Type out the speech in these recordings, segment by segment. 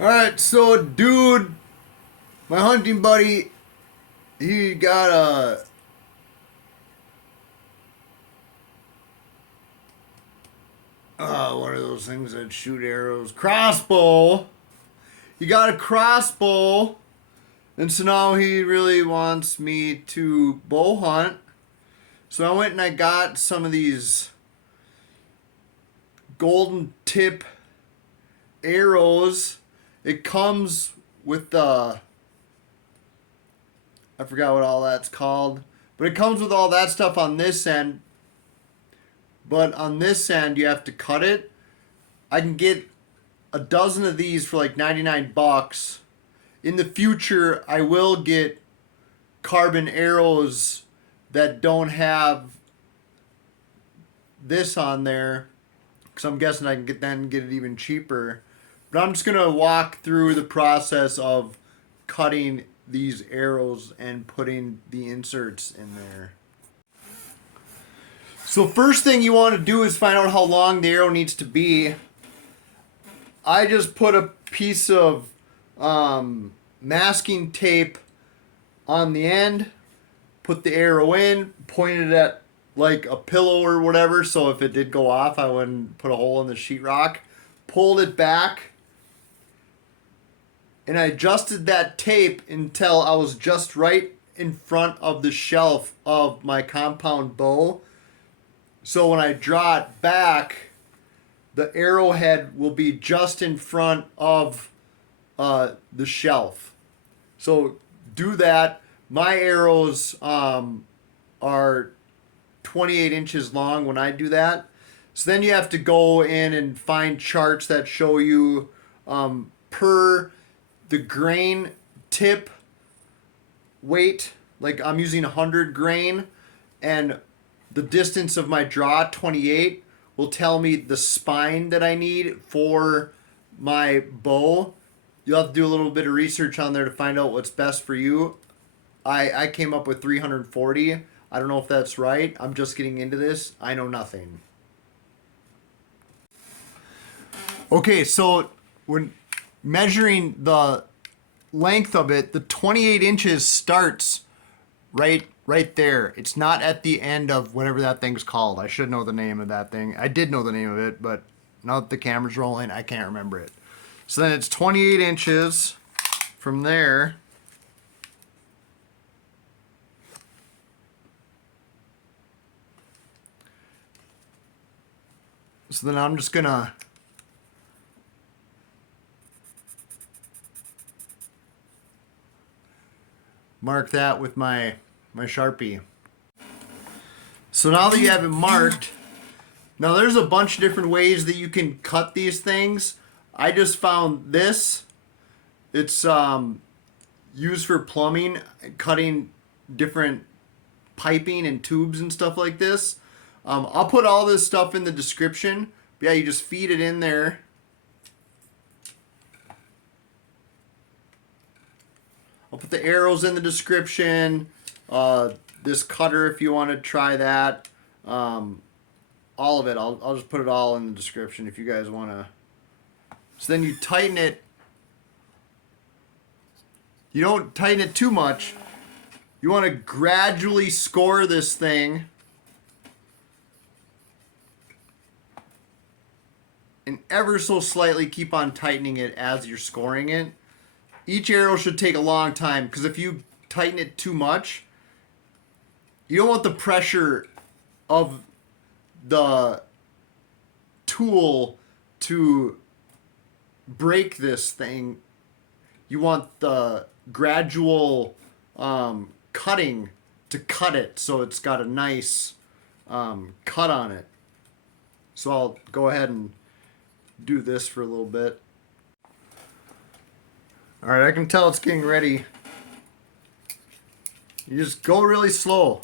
Alright, so dude, my hunting buddy, he got one of those things that shoot arrows. Crossbow. He got a crossbow. And so now he really wants me to bow hunt. So I went and I got some of these golden tip arrows. It comes with the I forgot what all that's called. But it comes with all that stuff on this end. But on this end, you have to cut it. I can get a dozen of these for like 99 bucks. In the future, I will get carbon arrows that don't have this on there. Because I'm guessing I can get it even cheaper. But I'm just going to walk through the process of cutting these arrows and putting the inserts in there. So first thing you want to do is find out how long the arrow needs to be. I just put a piece of masking tape on the end, put the arrow in, pointed at like a pillow or whatever, so if it did go off, I wouldn't put a hole in the sheetrock. Pulled it back, and I adjusted that tape until I was just right in front of the shelf of my compound bow. So when I draw it back, the arrowhead will be just in front of the shelf. So do that. My arrows are 28 inches long when I do that. So then you have to go in and find charts that show you per the grain tip weight. Like I'm using 100 grain, and the distance of my draw, 28, will tell me the spine that I need for my bow. You'll have to do a little bit of research on there to find out what's best for you. I came up with 340. I don't know if that's right. I'm just getting into this. I know nothing. Okay, so when measuring the length of it, the 28 inches starts right there. It's not at the end of whatever that thing's called. I should know the name of that thing. I did know the name of it, but now that the camera's rolling, I can't remember it. So then it's 28 inches from there. So then I'm just gonna mark that with my Sharpie. So now that you have it marked, now there's a bunch of different ways that you can cut these things. I just found this. It's used for plumbing, cutting different piping and tubes and stuff like this. I'll put all this stuff in the description. But yeah, you just feed it in there. I'll put the arrows in the description. This cutter if you want to try that. All of it. I'll just put it all in the description if you guys want to. So then you tighten it. You don't tighten it too much. You want to gradually score this thing. And ever so slightly keep on tightening it as you're scoring it. Each arrow should take a long time because if you tighten it too much, you don't want the pressure of the tool to break this thing. You want the gradual cutting to cut it so it's got a nice cut on it. So I'll go ahead and do this for a little bit. Alright, I can tell it's getting ready. You just go really slow.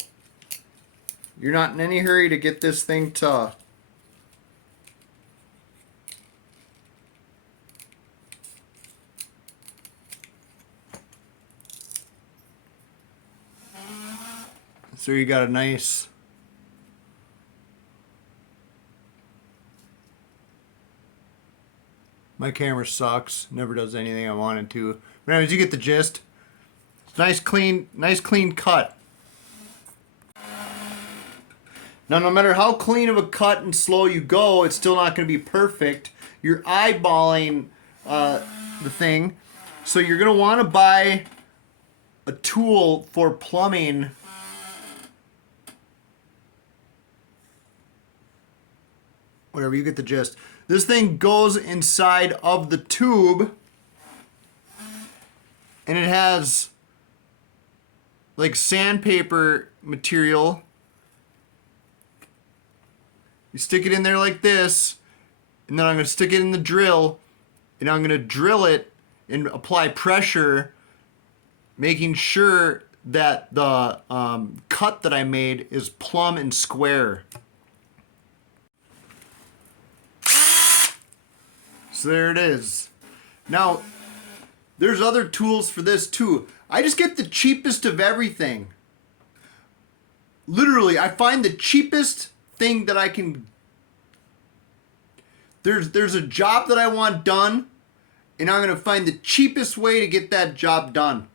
You're not in any hurry to get this thing to so you got a nice My camera sucks. Never does anything I want it to. But anyways, you get the gist. Nice clean cut. Now, no matter how clean of a cut and slow you go, it's still not going to be perfect. You're eyeballing the thing. So you're going to want to buy a tool for plumbing. Whatever, you get the gist. This thing goes inside of the tube. And it has like sandpaper material. You stick it in there like this, and then I'm going to stick it in the drill, and I'm going to drill it and apply pressure, making sure that the cut that I made is plumb and square. So there it is. Now, there's other tools for this too. I just get the cheapest of everything. Literally, I find the cheapest thing that I can. There's a job that I want done, and I'm gonna find the cheapest way to get that job done.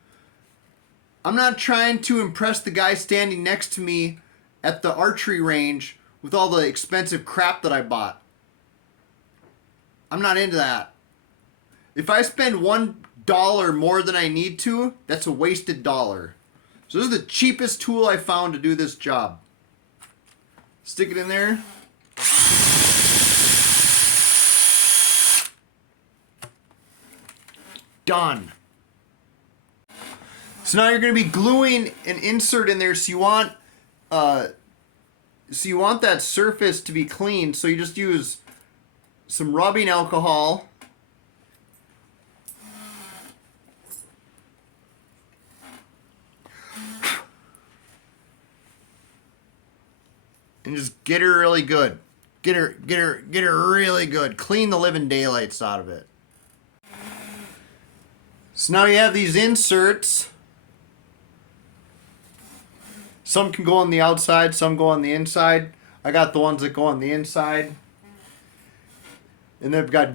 I'm not trying to impress the guy standing next to me at the archery range with all the expensive crap that I bought. I'm not into that. If I spend $1 more than I need to, that's a wasted dollar. So this is the cheapest tool I found to do this job. Stick it in there. Done. So now you're going to be gluing an insert in there. So you want that surface to be clean. So you just use some rubbing alcohol. And just get her really good. Get her really good. Clean the living daylights out of it. So now you have these inserts. Some can go on the outside, some go on the inside. I got the ones that go on the inside. And they've got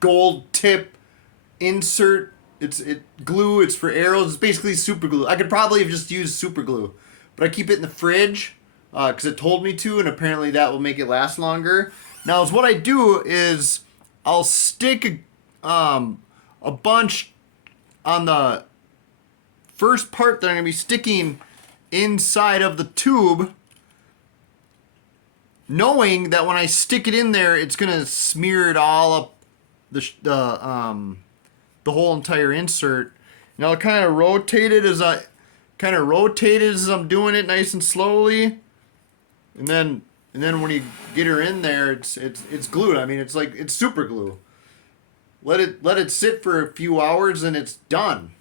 gold tip insert. It's glue. It's for arrows. It's basically super glue. I could probably have just used super glue, but I keep it in the fridge because it told me to, and apparently that will make it last longer. Now, what I do is I'll stick a bunch on the first part that I'm going to be sticking inside of the tube, knowing that when I stick it in there, it's going to smear it all up the whole entire insert. And I'll kind of rotate it as I'm doing it nice and slowly. And then when you get her in there, it's glued. I mean, it's super glue. Let it sit for a few hours and it's done.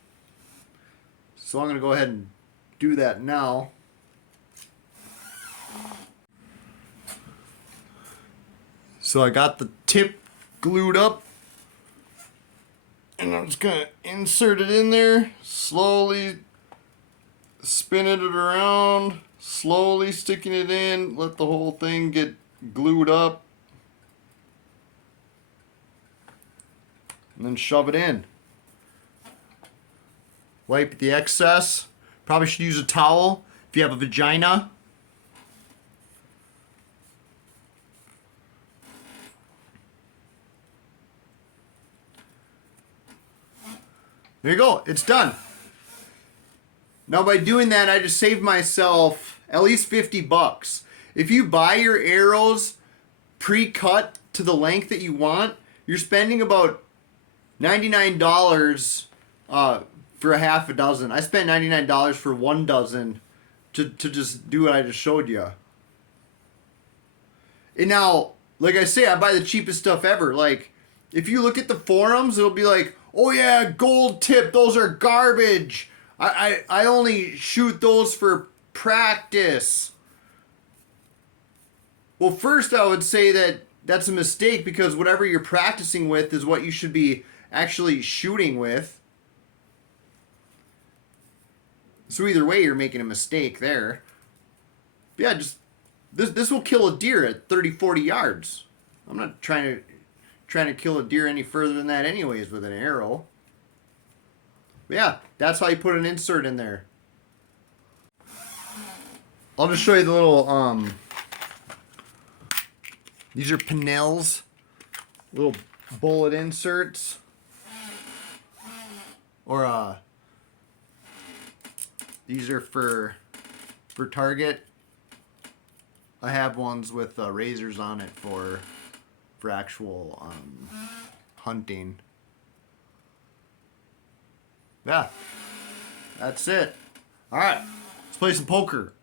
So I'm going to go ahead and do that now. So I got the tip glued up, and I'm just going to insert it in there, slowly spinning it around, slowly sticking it in, let the whole thing get glued up, and then shove it in. Wipe the excess. Probably should use a towel if you have a vagina. There you go. It's done. Now by doing that, I just saved myself at least 50 bucks. If you buy your arrows pre-cut to the length that you want, you're spending about $99 for a half a dozen. I spent $99 for 1 dozen to just do what I just showed you. And now, like I say, I buy the cheapest stuff ever. Like, if you look at the forums, it'll be like, oh yeah, gold tip, those are garbage. I only shoot those for practice. Well, first I would say that that's a mistake, because whatever you're practicing with is what you should be actually shooting with. So either way, you're making a mistake there. But yeah, just this will kill a deer at 30, 40 yards. I'm not trying trying to kill a deer any further than that anyways with an arrow. But yeah, that's how you put an insert in there. I'll just show you the little, these are Pinnells, little bullet inserts. Or, these are for Target. I have ones with razors on it for actual hunting. Yeah, that's it. All right, let's play some poker.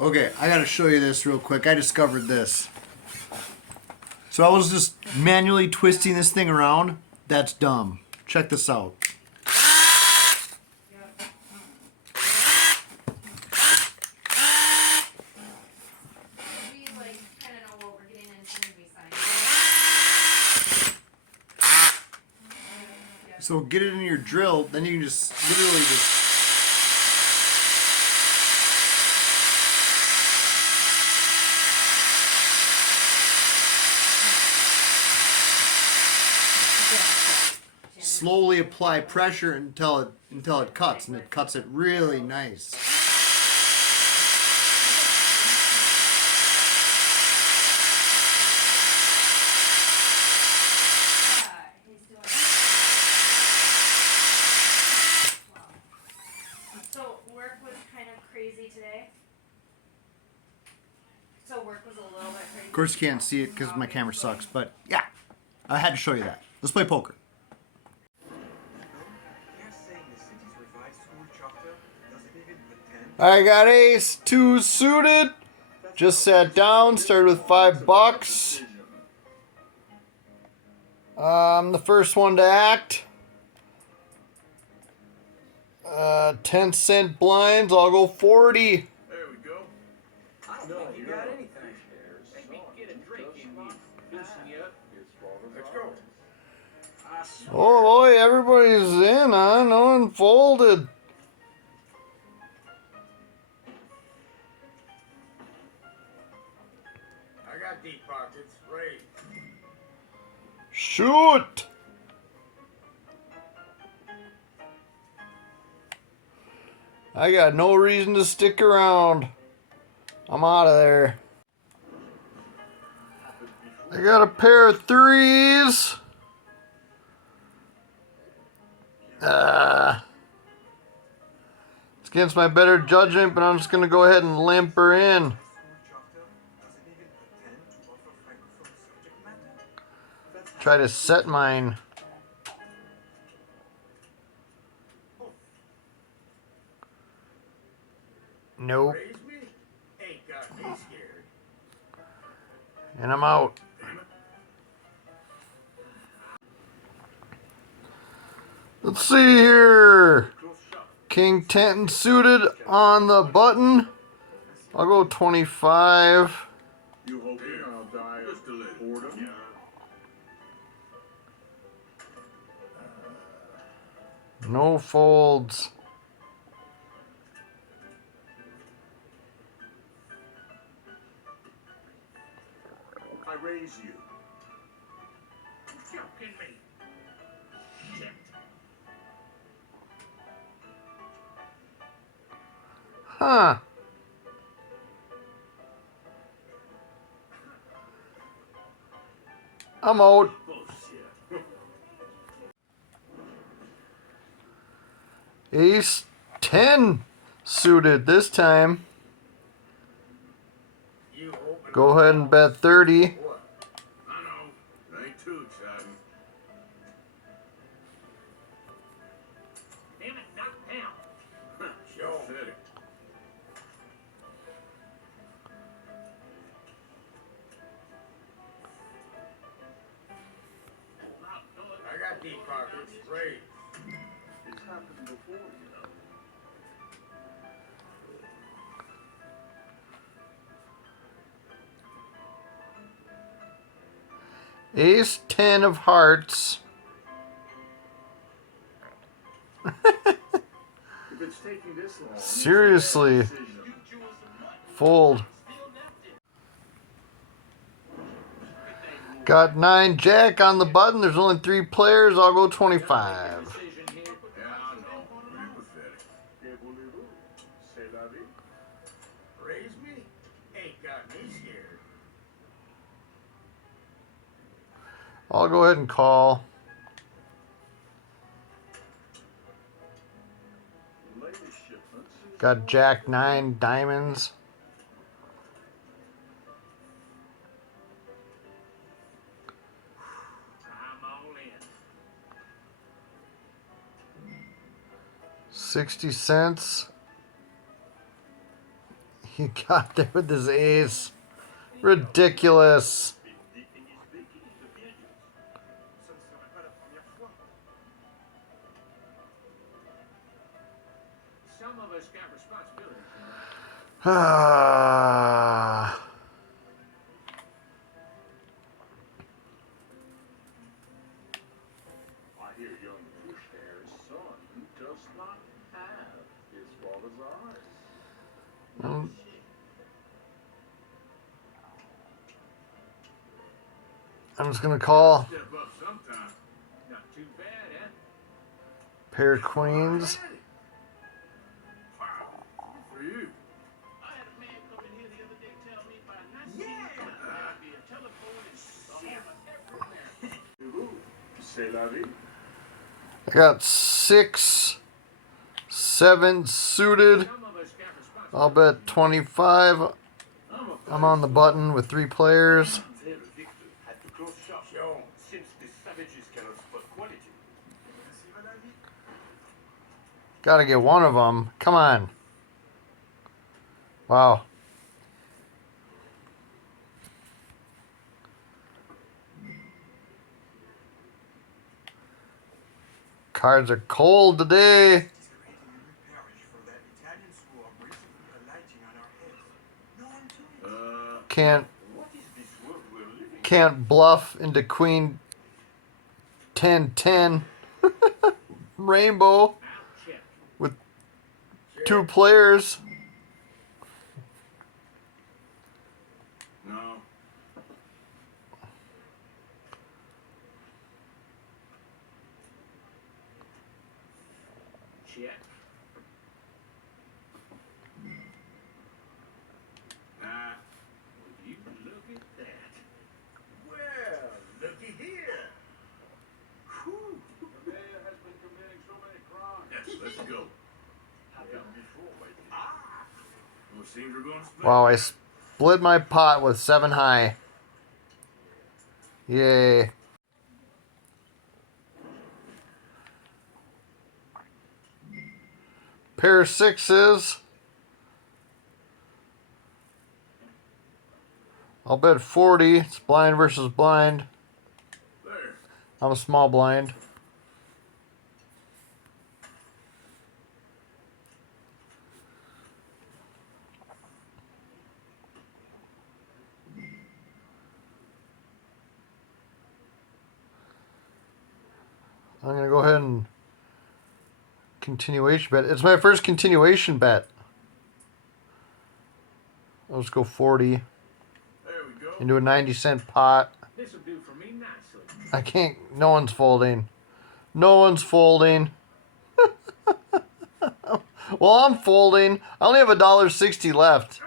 Okay, I gotta show you this real quick. I discovered this. So I was just manually twisting this thing around. That's dumb. Check this out. So get it in your drill, then you can just literally just... slowly apply pressure until it cuts, and it cuts it really nice. So work was kind of crazy today. So work was a little bit crazy. Of course you can't see it because my camera sucks, but yeah, I had to show you that. Let's play poker. I got ace, 2 suited. Just sat down, started with $5. I'm the first one to act. 10-cent blinds, I'll go 40. There we go. I don't think you got anything. Maybe get a drink in me. Loosen up. Let's go. Oh boy, everybody's in, huh? No one folded. I got deep pockets. Raise. Shoot! I got no reason to stick around. I'm out of there. I got a pair of 3s. It's against my better judgment, but I'm just going to go ahead and limp her in. Try to set mine. Nope. Raise me? Ain't got me scared. And I'm out. Let's see here. King 10 suited on the button. I'll go 25. You hoping I'll die of boredom? No folds. I raise you. Joking me. Shit. Huh. I'm out. Bullshit. Ace 10 suited this time. You hoping Go ahead and bet 30. what? I know. Ain't too exciting. Damn it, knock down. Show. Said it. I got deep pockets. Raise. It's happened before, you know. Ace 10 of hearts. If it's taking this long, Seriously. Fold. Got 9 jack on the button. There's only 3 players. I'll go 25. Decision here. Yeah, I know. Pretty pathetic. C'est la vie. Raise me? Ain't got me scared. I'll go ahead and call. Latest shipments. Got jack 9 diamonds. I'm all in. 60 cents. He got there with his ace. Ridiculous. Some of us got responsibilities. Ah. I hear young Bushhair's son does not have his father's eyes. Um, I'm just gonna call. Step up sometime. Not too bad, eh? Pair of queens. Wow, good for you. I had a man come in here the other day tell me by 1920 there'd be a telephone in the home of every American. C'est la vie. I got 6, 7 suited. Some of us got responsibilities. I'll bet 25. I'm on the button with 3 players. There, Victor, had to close shop since the savages cannot spot quality. Gotta get one of them. Come on. Wow. Cards are cold today. Can't What is this world we're living in? can't bluff into queen 10-10 rainbow I'll check. with 2 players. No. Check. Would you look at that? Well, looky here. Whew. The mayor has been committing so many crimes. Yes, let's go. How come before, my dear? Well, it seems we're going to split. Wow, I split my pot with 7 high. Yay. Pair of 6s. I'll bet 40. It's blind versus blind. There. I'm a small blind. I'm going to go ahead and continuation bet. It's my first continuation bet. Let's go 40 There we go. into a 90-cent pot. This'll do for me nicely. I can't. No one's folding. No one's folding. Well, I'm folding. I only have $1.60 left. The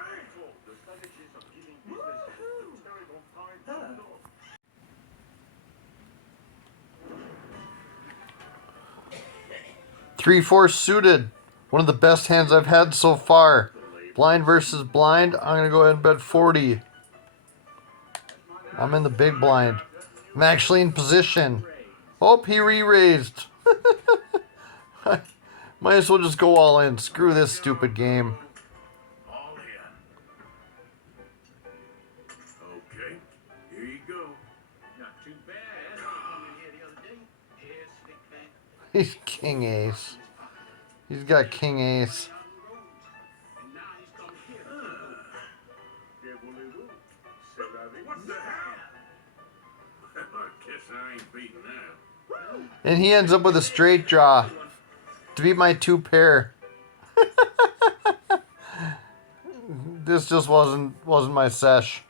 savages are giving business a terrible time to know. 3-4 suited. One of the best hands I've had so far. Blind versus blind. I'm going to go ahead and bet 40. I'm in the big blind. I'm actually in position. Oh, he re-raised. Might as well just go all in. Screw this stupid game. All in. Okay, here you go. Not too bad. Come in here the other day. Here's Slick Van. He's king ace. He's got king ace. And now he's come here. What the hell? I guess I ain't beating that. And he ends up with a straight draw to beat my 2 pair. This just wasn't my sesh.